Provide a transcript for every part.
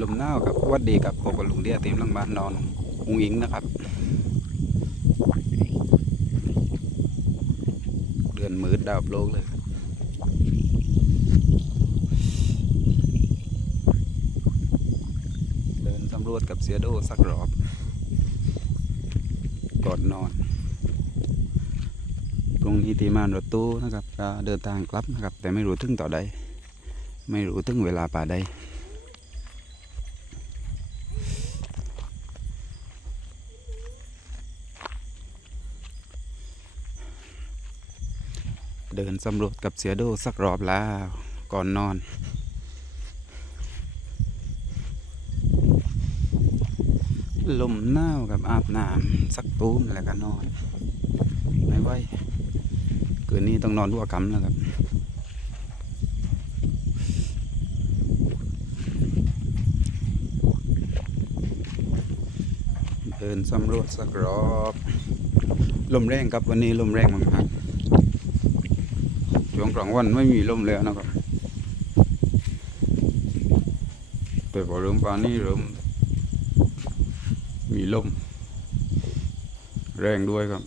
ลมหนาวกับวัดดีกับพบกับลุงเดียเต็มหลังบ้านนอนอุงอิงนะครับ เดือนมืดดาวโลกเลยเดินสำรวจกับเสียโดสักรอบก่อนนอน ตรงนี้ที่มานรถตู้นะครับเดินทางกลับนะครับ แต่ไม่รู้ถึงต่อใดไม่รู้ถึงเวลาป่าใด ดินสำรวจกับเสียโดสักรอบแล้วก่อนนอน ลมหนาวกับอาบน้ำสักตูมแล้วก็นอน ไม่ไหวคืนนี้ต้องนอนรั่วกำแล้วครับเดินสำรวจสักรอบ ลมแรงครับวันนี้ลมแรงมากๆ ช่วงกลางวันไม่มีลมแล้วนะครับ แต่พอเริ่มปานนี้เริ่มมีลม แรงด้วยครับ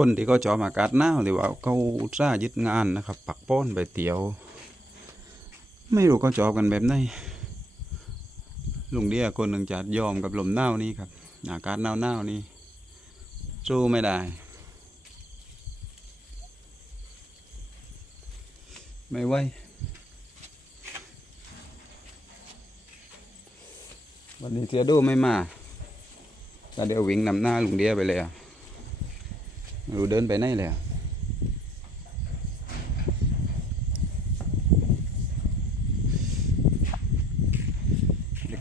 คนที่เขาจอมอากาศหนาวหรือว่าเขาอุตส่ายึดงานนะครับ ปักป้อนไปเตียว ไม่รู้เขาจอบกันแบบไหนลุงเดียคนหนึ่งจะยอมกับลมหนาวนี่ครับ อากาศหนาวหนาวนี่สู้ไม่ได้ ไม่ไหววันนี้เสียดูไม่มาก็เดี๋ยววิ่งนำหน้าลุงเดียไปเลยอะ รู้เดินไปไหนเลยอะ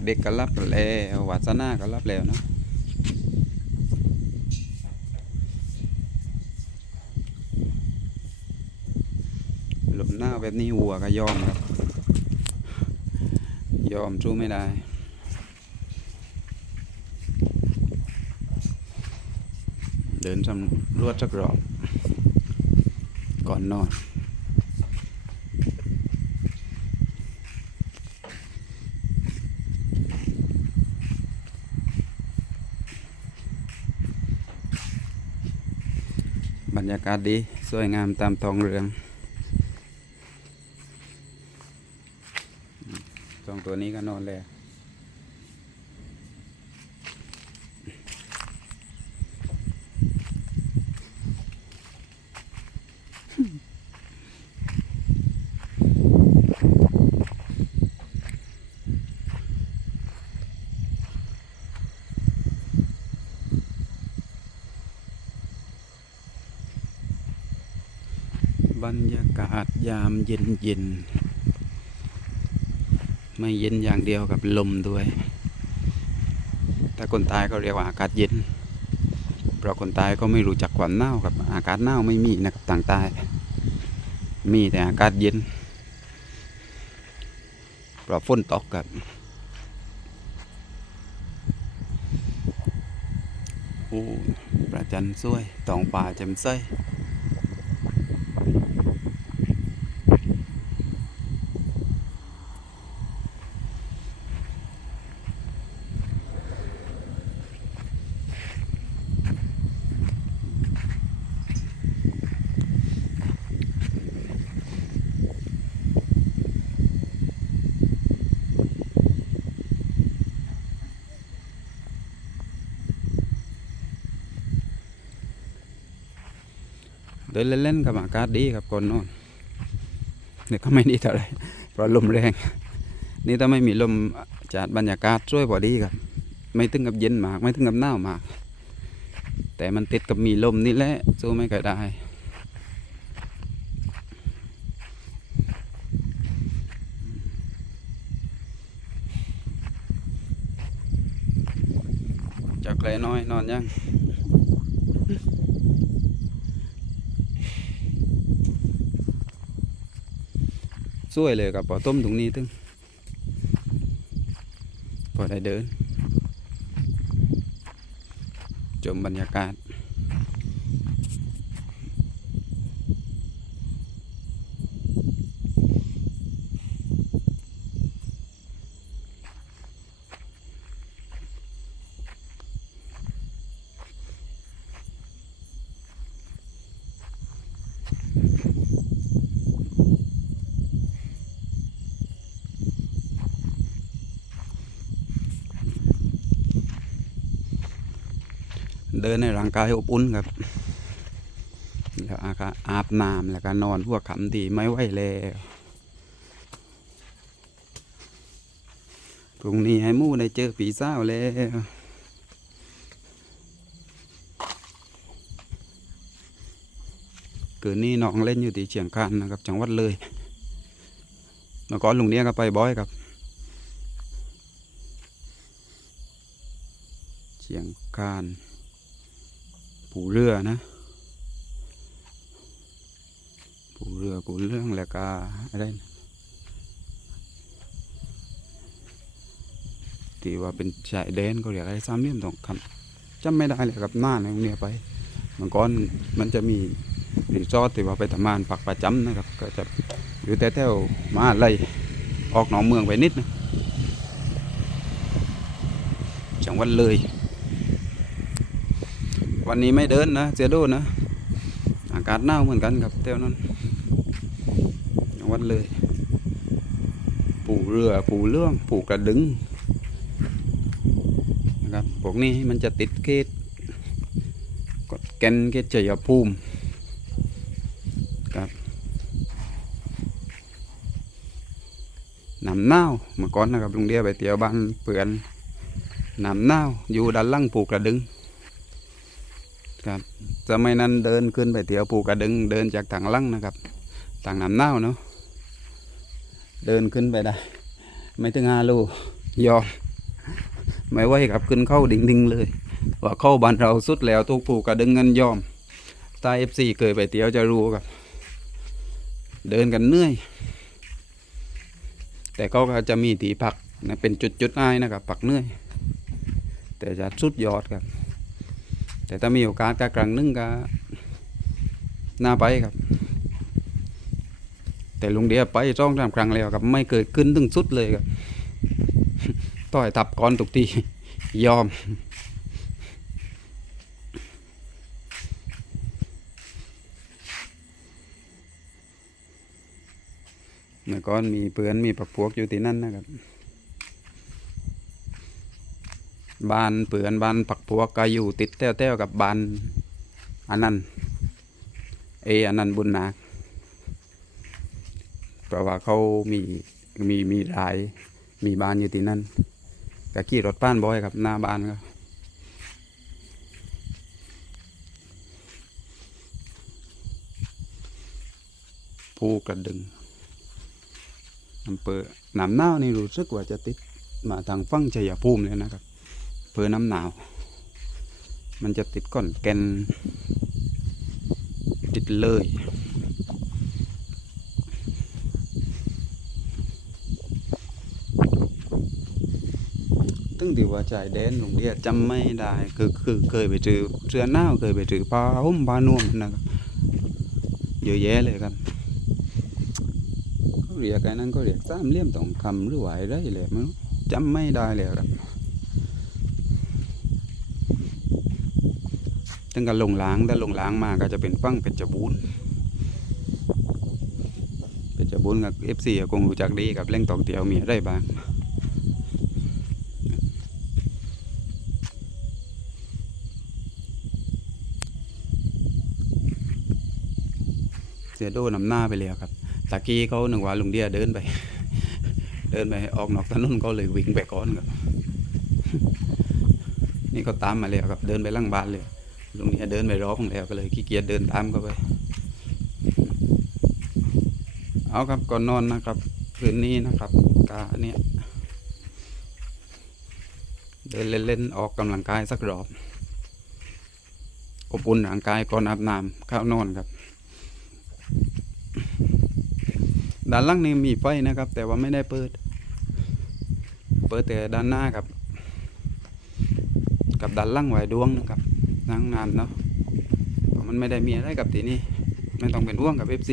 เด็กๆก็รับกันแล้ววาสนาก็รับแล้วเนาะลมหน้าแบบนี้วัวก็ยอมครับ ยอมสู้ไม่ได้ เดินสำรวจสักรอบ ก่อนนอน บรรยากาศดี สวยงามตามท้องเรืองสองตัวนี้ก็นอนแล้ว รรยากาศยามเย็นเย็น ไม่เย็นอย่างเดียวกับลมด้วย ถ้าคนตายก็เรียกว่าอากาศเย็น เพราะคนตายก็ไม่รู้จักความหนาวครับ อากาศหนาวไม่มีนะครับต่างใต้มีแต่อากาศเย็น เพราะฝนตกครับโอ้ประจันทร์สวยตองป่าแจ่มใส ดินเล่นๆกับอากาศดีครับก่อนนอนเนี่ก็ไม่ดีเท่าไรเพราะลมแรง นี่ถ้าไม่มีลมจัดบรรยากาศช่วยพอดีครับ ไม่ถึงกับเย็นมาก ไม่ถึงกับหนาวมาก แต่มันติดกับมีลมนี่แหละสู้ไม่ค่อยได้จากแลน้อยนอนยัง สวยเลยกับปอต้มตรงนี้ตึงพอได้เดินชมบรรยากาศ เดินในร่างกายอบอุ่นครับแล้วอาก็อาบน้ำแล้วก็นอนพวกขำดีไม่ไหวแล้วพรุ่งนี้ให้มู่ได้เจอปีเศร้าแล้วคืนนี้น้องเล่นอยู่ที่เชียงคานนะครับจังหวัดเลยเมื่อก่อนลุงเนี้ยก็ไปบ่อยครับ เชียงคาน ปู เรือนะปูเรือปูเรื่องแล้วก็อะไรนะที่ว่าเป็นชายแดนเขาเรียกอะไรสามเหลี่ยมทองคำจำไม่ได้เลยครับหน้าในโรงเรียนไปเมื่อก่อนมันจะมีรีสอร์ทที่ว่าไปทำงานปักประจำนะครับ ก็จะอยู่แต่แถวๆมหาไล่ออกหนองเมืองไปนิดนะจังหวัดเลย วันนี้ไม่เดินนะเสียโดนะ อากาศหนาวเหมือนกันครับเท่านั้นวัดเลย ปูเรือปูเรื่องปูกระดึงนะครับพวกนี้มันจะติดเกตกดแกนเกตชัยภูมิครับน้ำเน่าวเมื่อก่อนนะครับลุงเดียไปเที่ยวบ้านเปื่อนน้ำเน่าวอยู่ด้านล่างปูกระดึง ครับสมัยนั้นเดินขึ้นไปเที่ยวภูกระดึงเดินจากทางลังนะครับทางน้ำเน่าเนาะเดินขึ้นไปได้ ไม่ถึงห้าโลยอมไม่ไหวครับขึ้นเข้าดิ่งดิ่งเลย ว่าเข้าบ้านเราสุดแล้วทุกภูกระดึงเงินยอมตาเอฟซีเคยไปเที่ยวจะรู้ครับ เดินกันเหนื่อย แต่เขาก็จะมีที่พักนะเป็นจุดๆอ้ายนะครับพักเหนื่อย แต่จะสุดยอดครับ แต่ถ้ามีโอกาสก็ครั้งนึงก็น่าไปครับ แต่ลุงเดียไปสองสามครั้งแล้วครับ ไม่เคยขึ้นถึงสุดเลยครับต่อยทับก่อนทุกทียอม เมื่อก่อนมีเพื่อนมีปักพวกอยู่ที่นั่นนะครับ บ้านเปือนบ้านปัก พวกก็อยู่ติดแต้วๆกับบ้านอันนั้นเออันนั้นบุญนาคเพราะว่าเขามีมีมีหลายมีบ้านอยู่ที่นั่นก็ขี่รถป้านบ่อยครับหน้าบ้านก็ภูกระดึงอำเภอหนามเน่าวนี่รู้สึกว่าจะติดมาทางฝั่งชัยภูมิเลยนะครับอำเภอน้ำหนาว มันจะติดก่อนแกน ติดเลยตึงที่ว่าชายแดนหลวงเดียจำไม่ได้ คือคือเคยไปถือเสื้อหน้าเคยไปถือผ้าห่มผ้านวมนะครับเยอะแยะเลยครับเขาเรียกไอ้นั้นก็เรียกสามเหลี่ยมทองคำหรือว่าอะไรเลยม่รู้จำไม่ได้เลยครับ ตั้งแต่ลงล้างแต่ลงล้างมาก็จะเป็นฟั่งเพชรบูรณ์เพชรบูรณ์กับเอฟซีคงรู้จักดีกับเล่งตองเตียวมีอะไรบ้างเสียโดนำหน้าไปเลยครับตะกี้เขาหนึ่งว่าลุงเดียเดินไป เดินไปออกนอกถนนเขาเลยวิ่งไปก่อนครับนี่ก็ตามมาแล้วครับ เดินไปล่างบ้านเลย ลุงเนี่ยเดินไปรอผมแล้วก็เลยขี้เกียจเดินตามเข้าไป เอาครับก่อนนอนนะครับคืนนี้นะครับกาเนี่ยเดินเล่นๆออกกำลังกายสักรอบอบอุ่นร่างกายก่อนอาบน้ำเข้านอนครับ ด้านล่างนี่มีไฟนะครับ แต่ว่าไม่ได้เปิด เปิดแต่ด้านหน้าครับ กับด้านล่างไว้ดวงนะครับ นั่งน้ำเนาะมันไม่ได้มีอะไรกับทีนี้ไม่ต้องเป็นห่วงกับ FC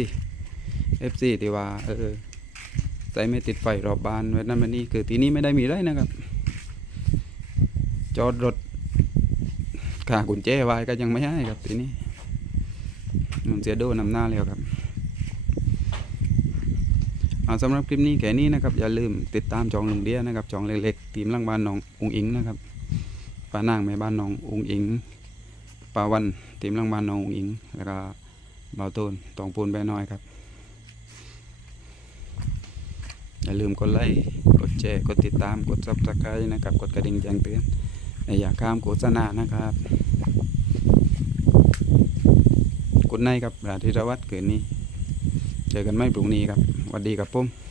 FC ที่ว่าเออใจไม่ติดไฟรอบบ้านไว้นั่นวันนี้คือทีนี้ไม่ได้มีไรนะครับ จอดรถขากุญแจไว้ก็ยังไม่ให้ครับทีนี้มันเสียโดนำหน้าแล้วครับเอาสำหรับคลิปนี้แค่นี้นะครับ อย่าลืมติดตามจองลุงเดียนะครับจองเล็กๆทีมล่างบ้านน้องอุงอิงนะครับป้านางแม่บ้านน้องอุงอิง ปาวันทีมล่างบ้านน้องอิง แล้วก็เบาตูนตองปูนแบน้อยครับ อย่าลืมกดไลค์กดแชร์กดติดตามกดซับสไครต์นะครับ กดกระดิ่งแจ้งเตือนในอย่าข้ามโฆษณานะครับกดไนครับราธิรวัตรคืนนี้ เจอกันไม่พรุ่งนี้ครับสวัสดีครับผม